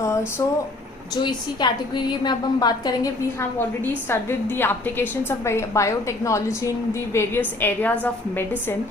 सो जो इसी कैटेगरी में अब हम बात करेंगे, we have already studied the applications of biotechnology in the various areas of medicine.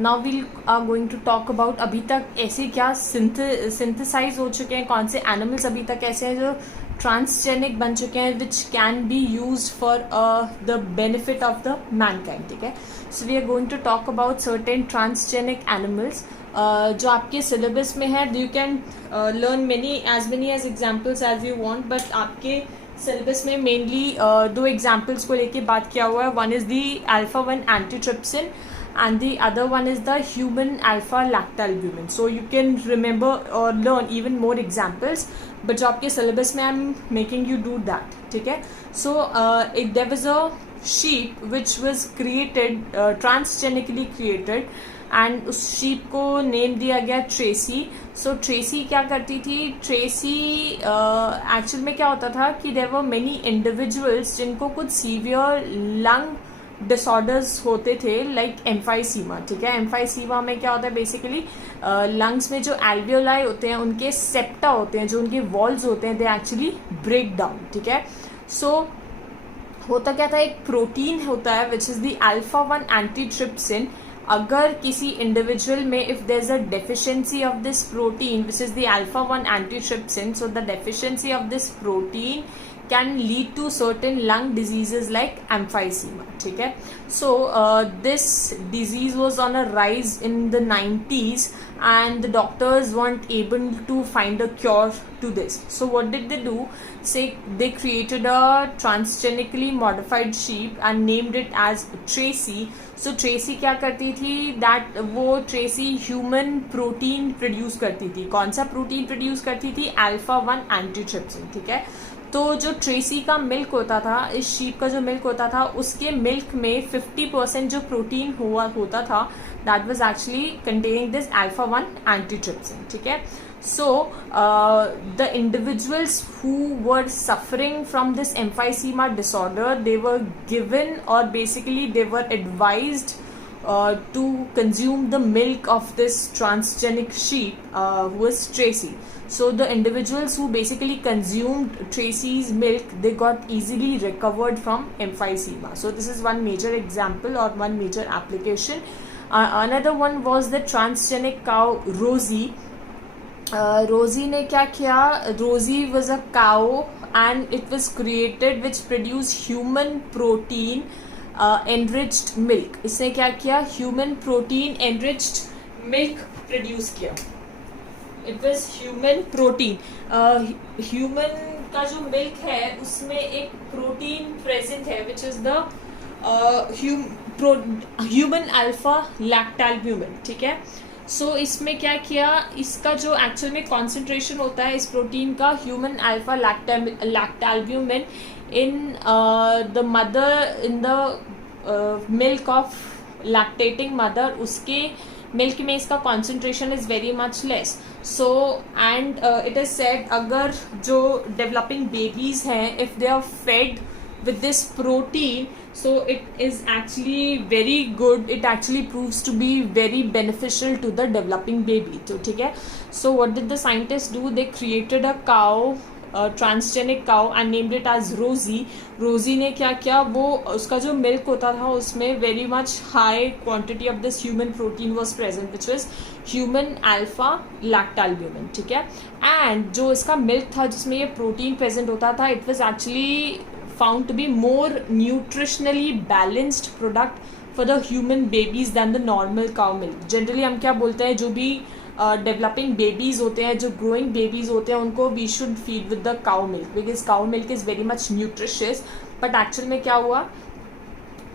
Now we are going to talk about अभी तक ऐसे क्या सिंथेसाइज हो चुके हैं, कौन से एनिमल्स अभी तक ऐसे हैं जो ट्रांसजेनिक बन चुके हैं, which can be use for the benefit of the mankind. ठीक है, so we are going to talk about certain transgenic animals जो आपके सिलेबस में है. You can learn many as examples as you want, but आपके syllabus में mainly दो examples को लेके बात किया हुआ है. One is the alpha-1 antitrypsin and the other one is the human alpha-lactalbumin. So you can remember or learn even more examples, but जो आपके सिलेबस में I am making you do that. ठीक है, सो there was a sheep which was created transgenically created, and उस sheep को name दिया गया Tracy. सो Tracy क्या करती थी? ट्रेसी एक्चुअल में क्या होता था कि देयर वर मेनी इंडिविजुअल्स जिनको कुछ सीवियर लंग डिसऑर्डर्स होते थे, लाइक एम्फाइसीमा. ठीक है, एम्फाइसीमा में क्या होता है बेसिकली, लंग्स में जो एल्वियोलाई होते हैं उनके सेप्टा होते हैं, जो उनके वॉल्स होते हैं, दे एक्चुअली ब्रेक डाउन. ठीक है, सो होता क्या था, एक प्रोटीन होता है विच इज द alpha-1 antitrypsin. अगर किसी इंडिविजुअल में if there is a deficiency of this protein which is the alpha-1 antitrypsin, so the deficiency of this protein can lead to certain lung diseases like emphysema. ठीक है, so this disease was on a rise in the 90s and the doctors weren't able to find a cure to this. So what did they do? Say they created a transgenically modified sheep and named it as Tracy. So Tracy क्या करती थी, that वो Tracy human protein produce करती थी. कौन सा protein produce करती थी? alpha-1 antitrypsin. ठीक है, तो जो ट्रेसी का मिल्क होता था, इस शीप का जो मिल्क होता था, उसके मिल्क में 50% जो प्रोटीन होता था, that was actually containing this alpha-1 antitrypsin. ठीक है, so the individuals who were suffering from this emphysema disorder, they were given or basically they were advised to consume the milk of this transgenic sheep who was Tracy. So the individuals who basically consumed Tracy's milk, they got easily recovered from emphysema. So this is one major example or one major application. Another one was the transgenic cow Rosie. Rosie ने क्या किया? Rosie was a cow and it was created which produced human protein enriched milk. इसने क्या किया? Human protein enriched milk produce किया. It was human protein. Human का जो milk है उसमें एक प्रोटीन प्रेजेंट है which is the human alpha lactalbumin. ठीक है, सो इसमें क्या किया, इसका जो एक्चुअल में कॉन्सेंट्रेशन होता है इस प्रोटीन का, human alpha lactalbumin in the mother, in the milk of lactating mother, उसके मिल्क में इसका concentration is very much less. So and it is said अगर जो डेवलपिंग बेबीज हैं, if they are fed with this protein, so it is actually very good, it actually proves to be very beneficial to the developing baby. तो ठीक है, so what did the scientists do? They created a cow, a transgenic cow and named it as Rosie. Rosie ने क्या किया, वो उसका जो milk होता था उसमें very much high quantity of this human protein was present which was human alpha lactalbumin. ठीक है, and जो इसका मिल्क था जिसमें ये प्रोटीन प्रेजेंट होता था, it was actually found to be more nutritionally balanced product for the human babies than the normal cow milk. Generally हम क्या बोलते हैं, जो भी developing babies होते हैं, जो growing babies होते हैं, उनको we should feed with the cow milk because cow milk is very much nutritious. But actual में क्या हुआ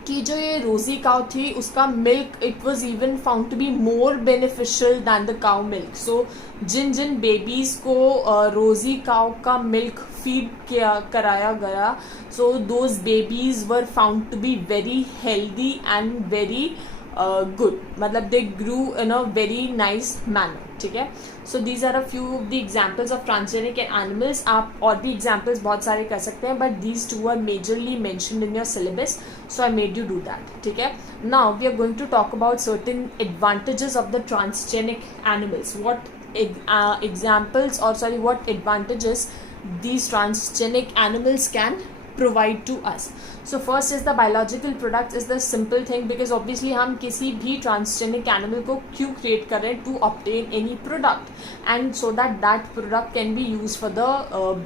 कि जो ये रोजी काउ थी उसका milk, it was even found to be more beneficial than the cow milk. So जिन जिन बेबीज को रोजी काउ का मिल्क फीड कराया गया, so those babies were found to be very healthy and very good, मतलब they grew in a very nice manner. ठीक है, so these are a few of the examples of transgenic animals. आप और भी examples बहुत सारे कर सकते हैं, but these two are majorly mentioned in your syllabus, so I made you do that. ठीक है, now we are going to talk about certain advantages of the transgenic animals. What examples, or sorry, what advantages these transgenic animals can provide to us. So first is the biological products is the simple thing, because obviously हम किसी भी transgenic animal को क्यों create कर रहे हैं, to obtain any product, and so that that product can be used for the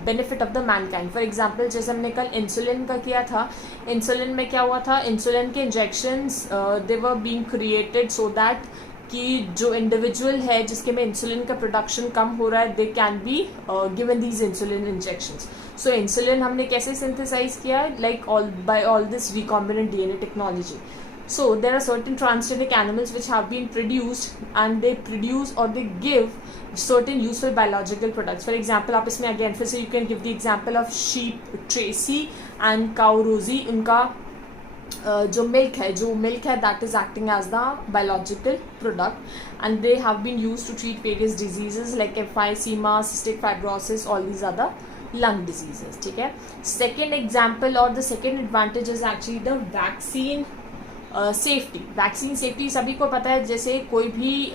benefit of the mankind. For example, जैसे हमने कल इंसुलिन का किया था, इंसुलिन में क्या हुआ था, इंसुलिन के injections they were being created so that कि जो इंडिविजुअल है जिसके में इंसुलिन का प्रोडक्शन कम हो रहा है, they can be given these insulin injections. So insulin हमने कैसे सिंथेसाइज किया है, like all by all this recombinant DNA technology. So there are certain transgenic animals which have been produced and they produce or they give certain useful biological products. For example, आप इसमें again फिर से you can give the example of sheep Tracy and cow Rosie. उनका जो milk है that is acting as the biological product, and they have been used to treat various diseases like emphysema, cystic fibrosis, all these other lung diseases. ठीक है. Second example or the second advantage is actually the vaccine safety. Vaccine safety सभी को पता है, जैसे कोई भी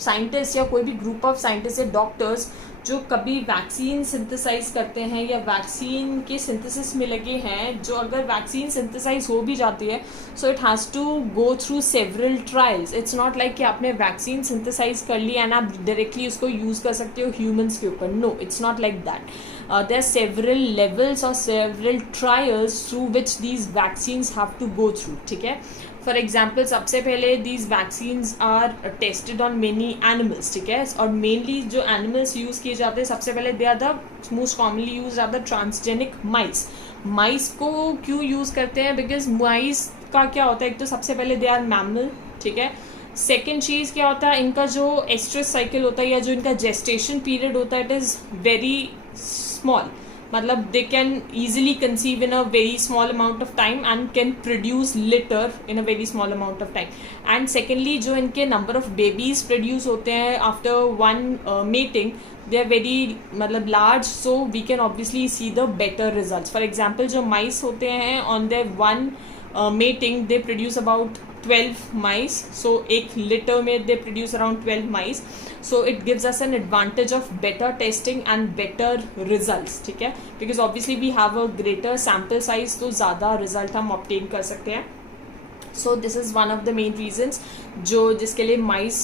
scientist या कोई भी ग्रुप ऑफ साइंटिस्ट या डॉक्टर्स जो कभी वैक्सीन सिंथेसाइज करते हैं या वैक्सीन के सिंथेसिस में लगे हैं, जो अगर वैक्सीन सिंथेसाइज हो भी जाती है, so it has to go through several trials. It's not like कि आपने वैक्सीन सिंथेसाइज कर ली एंड आप डायरेक्टली उसको यूज़ कर सकते हो ह्यूमंस के ऊपर. No, it's not like that. There are several levels or several trials through which these vaccines have to go through. ठीक है. For example, सबसे पहले these vaccines are tested on many animals. ठीक है. और mainly जो animals use किए जाते हैं, सबसे पहले they are the most commonly used are the transgenic mice. mice को क्यों use करते हैं? Because mice का क्या होता है, एक तो सबसे पहले they are mammal. ठीक है. सेकेंड चीज़ क्या होता है, इनका जो एस्ट्रस साइकिल होता है या जो इनका जेस्टेशन पीरियड होता है, इट इज़ वेरी स्मॉल. मतलब they can easily conceive in a very small amount of time and can produce litter in a very small amount of time. And secondly जो इनके नंबर ऑफ बेबीज प्रोड्यूस होते हैं after one mating, they are very मतलब large, so we can obviously see the better result. For example जो mice होते हैं on their one mating they produce about 12 mice. So एक litter में they produce around 12 mice. So it gives us an advantage of better testing and better results. ठीक है. Because obviously we have a greater sample size, तो ज़्यादा result हम obtain कर सकते हैं. So this is one of the main reasons जो जिसके लिए mice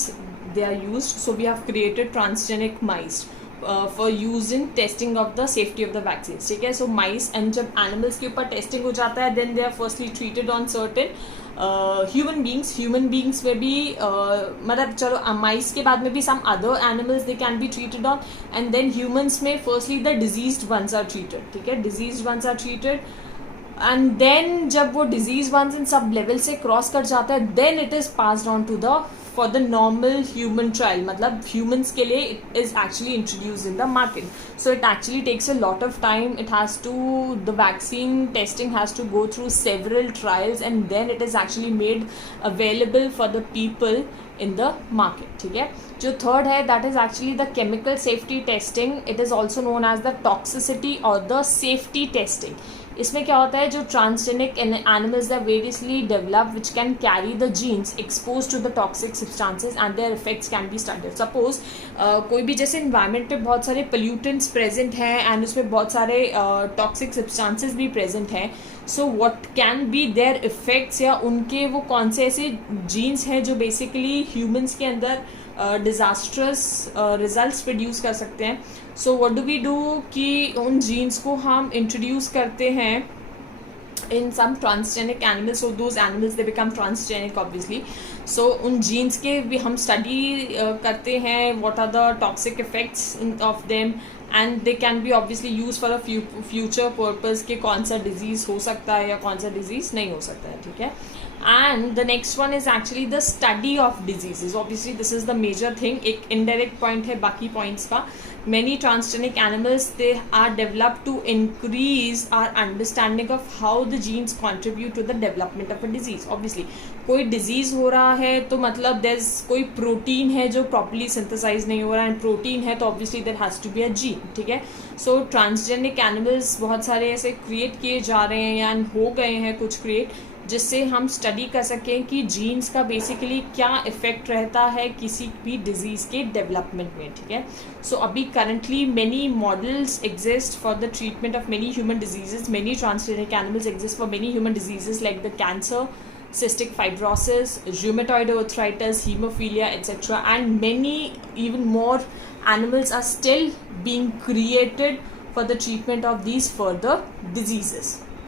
they are used. So we have created transgenic mice for use in testing of the safety of the vaccines. ठीक है. So mice, and जब animals के ऊपर testing हो जाता है, then they are firstly treated on certain human beings में भी मतलब चलो माइस के बाद में भी some other animals they can be treated on, and then humans में firstly the diseased ones are treated. ठीक है. Diseased ones are treated and then जब वो disease once in sub level से क्रॉस कर जाता है, then it is passed on to the for the normal human trial. मतलब ह्यूमंस के लिए it is actually introduce in the market. So it actually takes a lot of time. It has to the vaccine testing has to go through several trials and then it is actually made available for the people in the market. ठीक है. जो third है that is actually the chemical safety testing. It is also known as the toxicity और the safety testing. इसमें क्या होता है, जो transgenic animals are variously develop which can carry the genes expose to the toxic substances and their effects can be studied. Suppose कोई भी जैसे environment पे बहुत सारे पोल्यूटेंट्स प्रेजेंट हैं एंड उसमें बहुत सारे टॉक्सिक सब्सटेंसेस भी प्रेजेंट हैं. So what can be there effects, या उनके वो कौन से ऐसे जीन्स हैं जो बेसिकली ह्यूमंस के अंदर डिजास्ट्रस रिजल्ट्स प्रोड्यूस कर सकते हैं. So what do we do कि उन जीन्स को हम इंट्रोड्यूस करते हैं in some transgenic animals, so those animals they become transgenic obviously. So उन genes के भी हम study करते हैं what are the toxic effects of them, and they can be obviously used for a future purpose कि कौन सा disease हो सकता है या कौन सा disease नहीं हो सकता है. ठीक है. And the next one is actually the study of diseases. Obviously this is the major thing. एक indirect point है बाकी points का. Many transgenic animals they are developed to increase our understanding of how the genes contribute to the development of a disease. Obviously कोई disease हो रहा है तो मतलब there's कोई protein है जो properly synthesize नहीं हो रहा है, and protein है तो obviously there has to be a gene. ठीक है. So transgenic animals बहुत सारे ऐसे create किए जा रहे हैं या हो गए हैं कुछ create, जिससे हम स्टडी कर सकें कि जीन्स का बेसिकली क्या इफ़ेक्ट रहता है किसी भी डिजीज़ के डेवलपमेंट में, ठीक है. सो अभी currently many models exist for the treatment of many human diseases. Many transgenic animals exist for many human diseases like the cancer, cystic fibrosis, rheumatoid arthritis, hemophilia, etc. And many even more animals are still being created for the treatment of these further diseases.